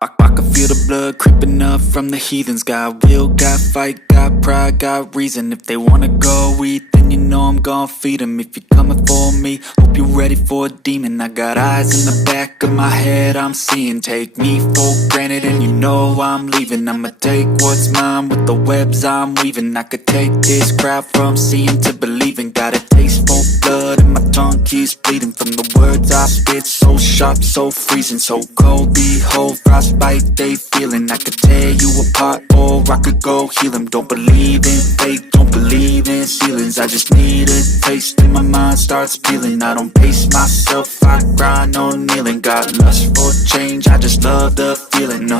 I can feel the blood creeping up from the heathens. Got will, got fight, got pride, got reason. If they wanna go eat, then you know I'm gon' feed them. If you're coming for me, hope you're ready for a demon. I got eyes in the back of my head, I'm seeing. Take me for granted and you know I'm leaving. I'ma take what's mine with the webs I'm weaving. I could take this crowd from seeing to believing. Got a taste for blood and my tongue keeps bleeding from the words I spit. So sharp, so freezing, so cold. Behold, frostbite they feeling. I could tear you apart or I could go heal them. Don't believe in fate, don't believe in ceilings. I just need a taste and my mind starts peeling. I don't pace myself, I grind on kneeling. Got lust for change, I just love the feeling.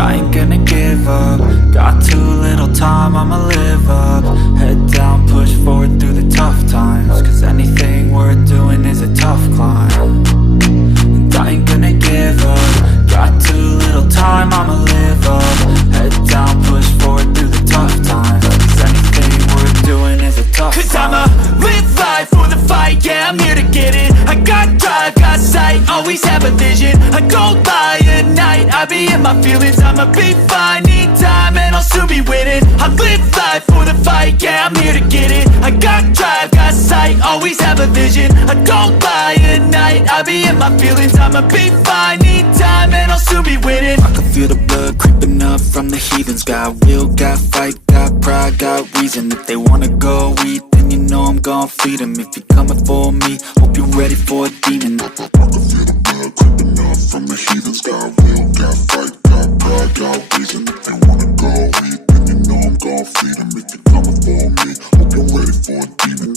I ain't gonna give up. Got too little time, I'ma live up. Head down, push forward through the tough times. Cause anything worth doing is a tough climb. And I ain't gonna give up. Got too little time, I'ma live up. Head down, push forward through the tough times. Cause anything worth doing is a tough climb. Cause I'ma live life for the fight, yeah, I'm here to get it. I got drive, got sight, always have a vision. I go by at night, I be in my feelings. I'ma be fine, need time and I'll soon be winning. I live life for the fight, yeah, I'm here to get it. I got drive, got sight, always have a vision. I go by at night, I be in my feelings. I'ma be fine, need time and I'll soon be winning. I can feel the blood creeping up from the heathens. Got will, got fight, got pride, got reason. If they wanna go eat, then you know I'm gon' feed them. If you're coming for me, hope you're ready for a demon. I can feel the blood creeping up from the heathens. Got will, got fight, got pride, got reason. If they wanna go eat, then you know I'm gon' feed them. If you're coming for me, hope you're ready for a demon.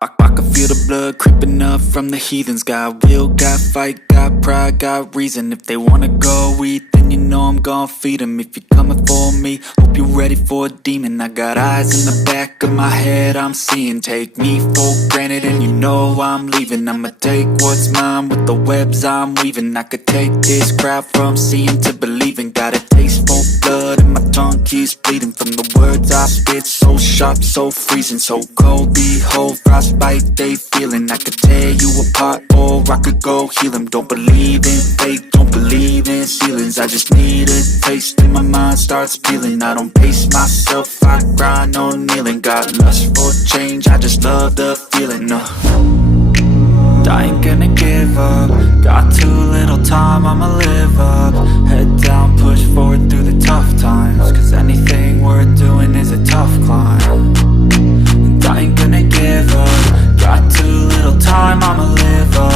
I can feel the blood creeping up from the heathens. Got will, got fight, got pride, got reason. If they wanna go eat, then you know I'm gon' feed them. If you're coming for me, hope you're ready for a demon. I got eyes in the back of my head, I'm seeing. Take me for granted and you know I'm leaving. I'ma take what's mine with the webs I'm weaving. I could take this crowd from seeing to believing. Got a taste for blood and my tongue keeps bleeding from the words I spit. So sharp, so freezing, so cold. Behold, frostbite they feeling. I could tear you apart or I could go heal them. Don't believe in fate, don't believe in ceilings. I just need a taste and my mind starts peeling. I don't pace myself, I grind on kneeling. Got lust for change, I just love the feeling. I ain't gonna give up. Got too little time, I'ma live up. Head down, push forward through the tough times. Cause anything worth doing is a tough climb. And I ain't gonna give up. Got too little time, I'ma live up.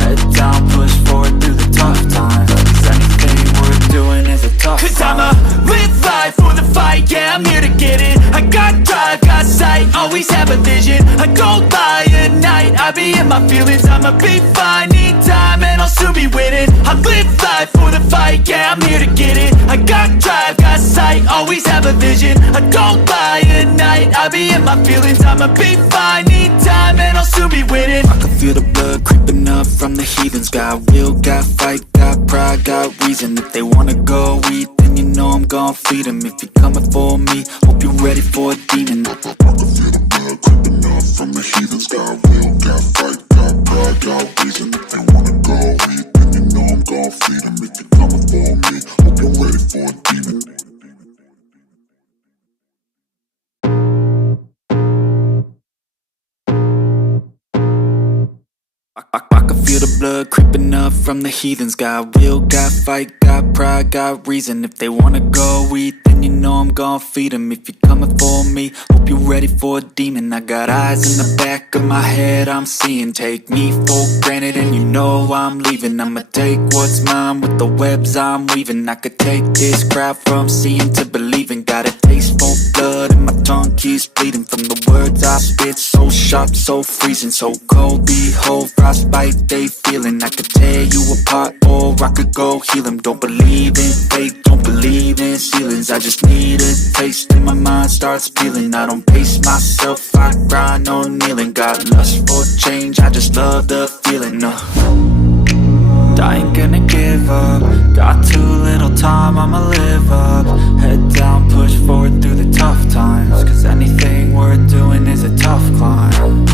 Head down, push forward through the tough times. Cause anything worth doing is a tough climb. Cause I'ma live life for the fight, yeah, I'm here to get it. I got drive, got sight, always have a vision. I go by at night, I be in my feelings. I'ma be fine, need time and I'll soon be winning. I live life for the fight, yeah, I'm here to get it. I got drive, got sight, always have a vision. I go by at night, I be in my feelings. I'ma be fine, need time and I'll soon be winning. I can feel the blood creeping up from the heathens. Got will, got fight, got pride, got reason. If they wanna go eat, then you know I'm gon' feed them. If you're coming for me, hope you're ready for a demon. I can feel the blood creeping up from the heathens. Got will, got fight, got pride, got reason. If they wanna go eat, then you know I'm gon' feed them. If you're coming for me, hope you're ready for a demon. I can feel the blood creeping up from the heathens. Got will, got fight, got pride, got reason. If they wanna go eat, then you know I'm gon' feed them. If you're coming for me, hope you're ready for a demon. I got eyes in the back of my head, I'm seeing. Take me for granted and you know I'm leaving. I'ma take what's mine with the webs I'm weaving. I could take this crowd from seeing to believing. Got a taste for blood and my tongue keeps bleeding from the words I spit. So sharp, so freezing, so cold. Behold, frostbite they feeling. I could tear you apart or I could go heal them. Don't believe in fate, don't believe in ceilings. I just need a taste and my mind starts peeling. I don't pace myself, I grind on kneeling. Got lust for change, I just love the feeling. I ain't gonna give up. Got too little time, I'ma live up. Head down, push forward through the tough times. Cause anything we're doing is a tough climb,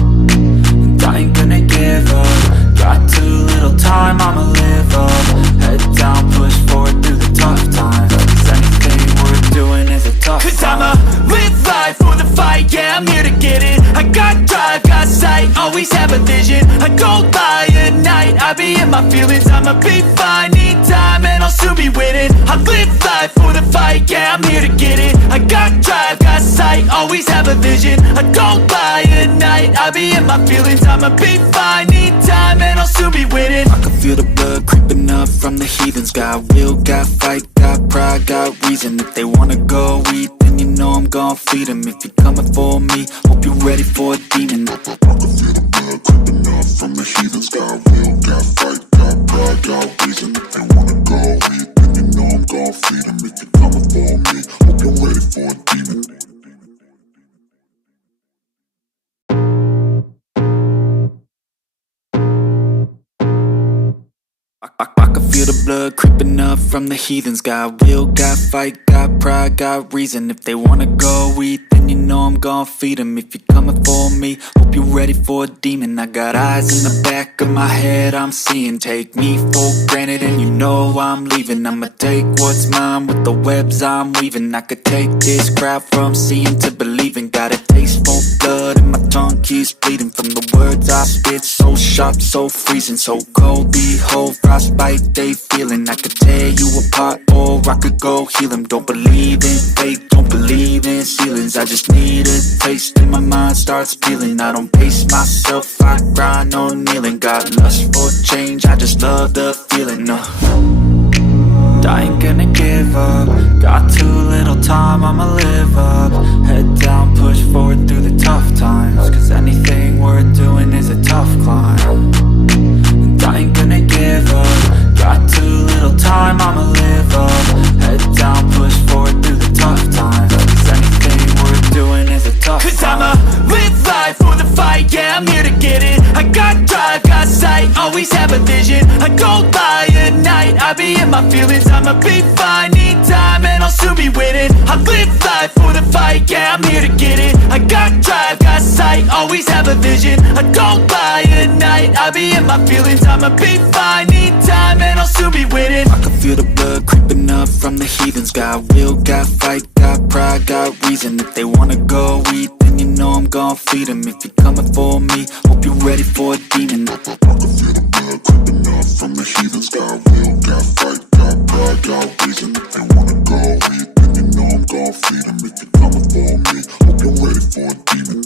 and I ain't gonna give up. Got too little time, I'ma live up. Head down, push forward through the tough times, 'cause anything we're doing is a tough climb. 'Cause I'ma live life for the fight, yeah, I'm here to get it. I got drive, got sight, always have a vision. I don't lie at night, I be in my feelings. I'ma be fine, need time, and I'll soon be winning. I live life for the fight, yeah, I'm here to get it. I got drive, got sight, always have a vision. I don't lie at night, I be in my feelings. I'ma be fine, need time, and I'll soon be winning. I can feel the blood creeping up from the heathens. Got will, got fight, got pride, got reason. If they wanna go eat, then you know I'm gon' feed them. If you're coming for me, hope you're ready for a demon. I can feel the blood creeping up from the heathens. Got will, got fight, got pride, got reason. If they wanna go eat, then you know I'm gon' feed them. If you're coming for me, hope you're ready for a demon. I can feel the blood creeping up from the heathens. Got will, got fight, got pride, got reason. If they wanna go eat, then you know I'm gon' feed them. If you're coming for me, hope you're ready for a demon. I got eyes in the back of my head, I'm seeing. Take me for granted and you know I'm leaving. I'ma take what's mine with the webs I'm weaving. I could take this crowd from seeing to believing. Got a taste for blood and my tongue keeps bleeding from the words I spit. So sharp, so freezing, so cold. Behold, frostbite they feeling. I could tear you apart or I could go heal them. Don't believe in fate, don't believe in ceilings. I just need a taste and my mind starts peeling. I don't pace myself, I grind on kneeling. Got lust for change, I just love the feeling. I ain't gonna give up. Got too little time, I'ma live up. Head down, push forward through the tough times, 'cause anything we're doing is a tough climb, and I ain't gonna give up. Got too little time, I'ma live up. Head down, push forward through the tough times, 'cause anything we're doing is a tough climb. 'Cause I'ma live life for the fight, yeah, I'm here to get it. I got drive, got sight, always have a vision. I don't lie at night, I be in my feelings. I'ma be fine, need time, and I'll soon be winning. I live life for the fight, yeah, I'm here to get it. I got drive, got sight, always have a vision. I don't lie at night, I be in my feelings. I'ma be fine, need time, and I'll soon be winning. I can feel the blood creeping up from the heathens. Got will, got fight, got pride, got reason. If they wanna go eat, then you know I'm gon' feed them. If you're coming for me, hope you're ready for a demon. I can feel the blood creeping up from the heathens. Got will, got fight, got pride, got reason. If they wanna go eat, then you know I'm gon' feed them. If you're coming for me, hope you're ready for a demon.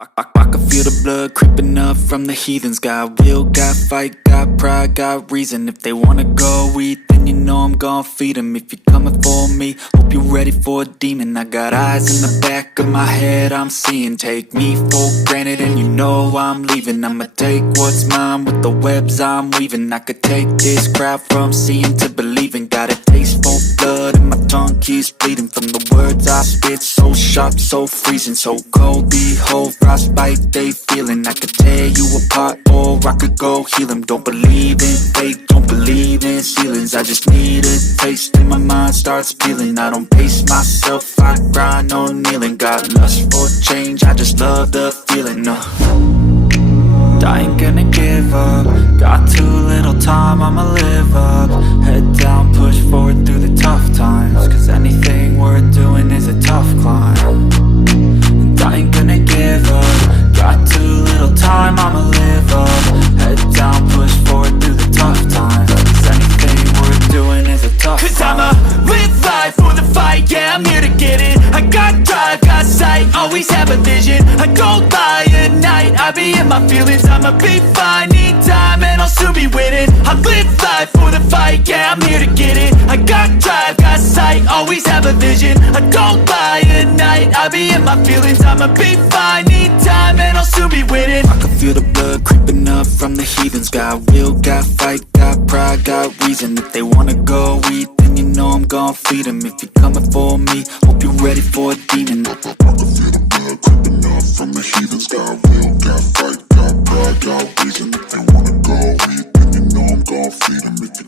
I can feel the blood creeping up from the heathens. Got will, got fight, got pride, got reason. If they wanna go eat, then you know I'm gon' feed them. If you're coming for me, hope you're ready for a demon. I got eyes in the back of my head, I'm seeing. Take me for granted and you know I'm leaving. I'ma take what's mine with the webs I'm weaving. I could take this crowd from seeing to believing. Got a taste for blood and my tongue keeps bleeding from the words I spit. So sharp, so freezing, so cold. Behold, frostbite they feeling. I could tear you apart or I could go heal them. Don't believe in fate, don't believe in ceilings. I just need a taste and my mind starts peeling. I don't pace myself, I grind on kneeling. Got lust for change, I just love the feeling. I ain't gonna give up. Got too little time, I'ma live up. Head down, push forward through the tough times, 'cause anything we're doing is a tough climb, and I ain't gonna give up. Got too little time, I'ma live up. Head down, push forward through the tough times, 'cause anything we're doing is a tough climb. 'Cause I'ma live life for the fight, yeah, I'm here to get it. I got drive, got sight, always have a vision. I don't lie at night, I be in my feelings. I'ma be fine, need time, and I'll soon be winning. I live life for the fight, yeah, I'm here to get it. I got drive, got sight, always have a vision. I don't lie at night, I be in my feelings. I'ma be fine, need time, and I'll soon be winning. I can feel the blood creeping up from the heathens. Got will, got fight, got pride, got reason. If they wanna go eat, then you know I'm gon' feed them. If you're coming for me, hope you're ready for a demon. I can feel the blood creeping up from the heathens. Got will, got fight, got pride, got reason. If they wanna go eat, then you know I'm gon' feed them. If you're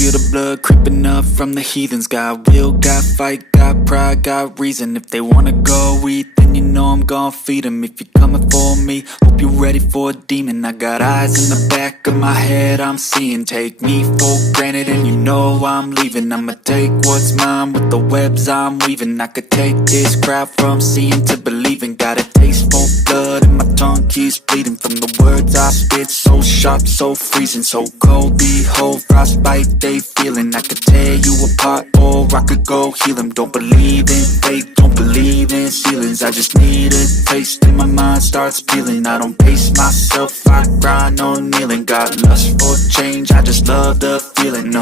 feel the blood creeping up from the heathens. Got will, got fight, got pride, got reason. If they wanna go eat, then you know I'm gon' feed them. If you're coming for me, hope you're ready for a demon. I got eyes in the back of my head, I'm seeing. Take me for granted and you know I'm leaving. I'ma take what's mine with the webs I'm weaving. I could take this crowd from seeing to believing. Got a taste for blood and my tongue keeps bleeding from the words I spit. So sharp, so freezing, so cold. Behold, frostbite they feeling. I could tear you apart or I could go heal them. Don't believe in fate, don't believe in ceilings. I just need a taste and my mind starts peeling. I don't pace myself, I grind on kneeling. Got lust for change, I just love the feeling.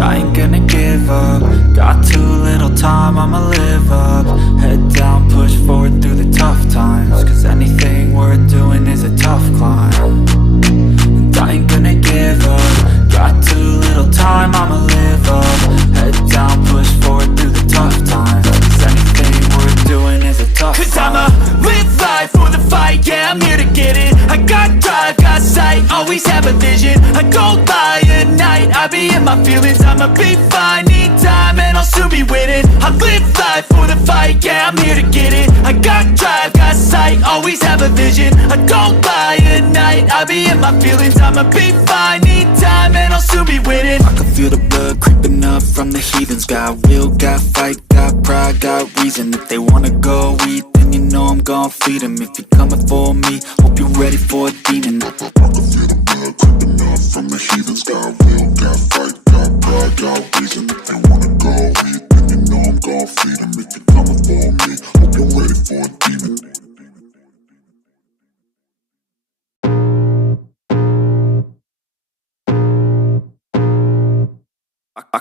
I ain't gonna give up. Got too little time, I'ma live up. Head down, push forward through the tough times. Cause anything worth doing is a tough climb. And I ain't gonna give up. Got too little time, I'ma live up. Head down, push forward through the tough times. Cause anything worth doing is a tough climb. Cause I'ma live life for the fight, yeah, I'm here to get it. I got drive, got sight, always have a vision. I go by at night, I be in my feelings. I'ma be fine, need time and I'll soon be winning. I live life for the fight, yeah, I'm here to get it. I got drive, got sight, always have a vision. I go by at night, I be in my feelings. I'ma be fine, need time and I'll soon be winning. I can feel the blood creeping up from the heathens. Got will, got fight, got pride, got reason. If they wanna go eat, then you know I'm gon' feed them. If you're coming for me, hope you're ready for a demon. I can feel the blood creeping up from the heathens. Got will, got fight, got pride, got reason. If they wanna go eat, then you know I'm gon' feed them. If you're coming for me, hope you're ready for a demon.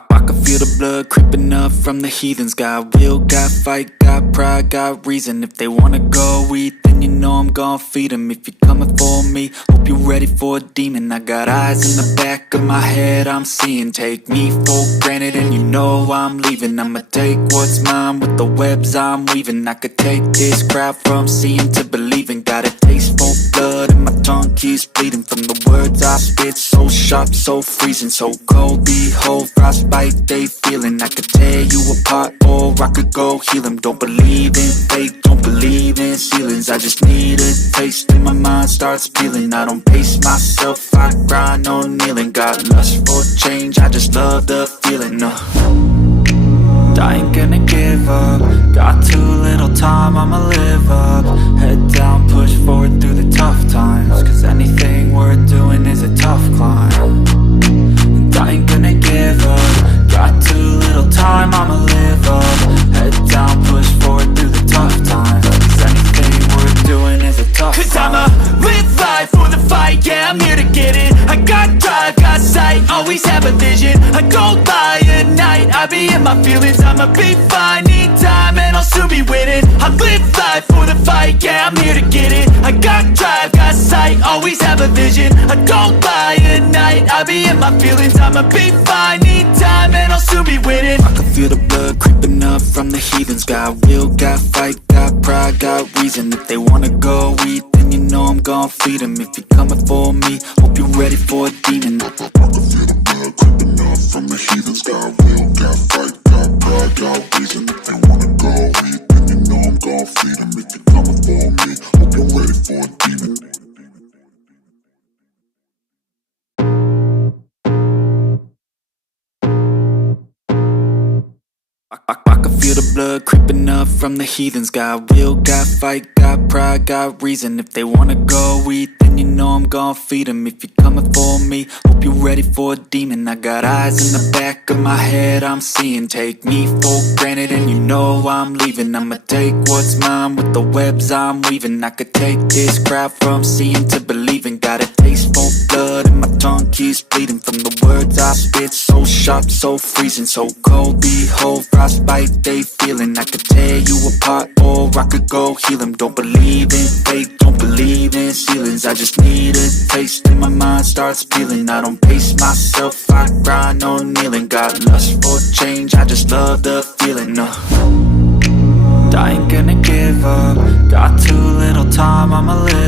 I can feel the blood creeping up from the heathens. Got will, got fight, got pride, got reason. If they wanna go eat, then you know I'm gon' feed them. If you're coming for me, hope you're ready for a demon. I got eyes in the back of my head, I'm seeing. Take me for granted and you know I'm leaving. I'ma take what's mine with the webs I'm weaving. I could take this crowd from seeing to believing. Got a taste for blood and my tongue keeps bleeding from the words I spit. So sharp, so freezing, so cold. Behold, frostbite they feeling. I could tear you apart or I could go heal them. Don't believe in fate, don't believe in ceilings. I just need a taste and my mind starts peeling. I don't pace myself, I grind on kneeling. Got lust for change, I just love the feeling. I ain't gonna give up. Got too little time, I'ma live up. Head down, push forward through the tough times. Cause anything worth doing is a tough climb. And I ain't gonna give up. Got too little time, I'ma live up. Head down, push forward through the tough times. Cause anything worth doing is a tough climb. Cause I'ma live life for the fight, yeah, I'm here to get it. I got drive, got sight, always have a vision. I go by at night, I be in my feelings. I'ma be fine, need time and I'll soon be winning. I live life for the fight, yeah, I'm here to get it. I got drive, got sight, always have a vision. I go by at night, I be in my feelings. I'ma be fine, need time and I'll soon be winning. I can feel the blood creeping up from the heathens. Got will, got fight, got pride, got reason. If they wanna go eat, then you know I'm gon' feed them. If you're coming for me, hope you're ready for a demon. I can feel the blood creeping up from the heathens. Got will, got fight, got pride, got reason. If they wanna go eat, then you know I'm gon' feed them. If you're coming for me, hope you're ready for a demon. I can feel the blood creeping up from the heathens. Got will, got fight, got pride, got reason. If they wanna go eat, then you know I'm gon' feed them. If you're coming for me, hope you're ready for a demon. I got eyes in the back of my head, I'm seeing. Take me for granted and you know I'm leaving. I'ma take what's mine with the webs I'm weaving. I could take this crowd from seeing to believing. Got a taste for blood and my tongue keeps bleeding from the words I spit. So sharp, so freezing, so cold. Behold, frostbite they feeling. I could tear you apart or I could go heal them. Don't believe in fate, don't believe in ceilings. I just need a taste and my mind starts peeling. I don't pace myself, I grind on kneeling. Got lust for change, I just love the feeling. I ain't gonna give up. Got too little time, I'ma live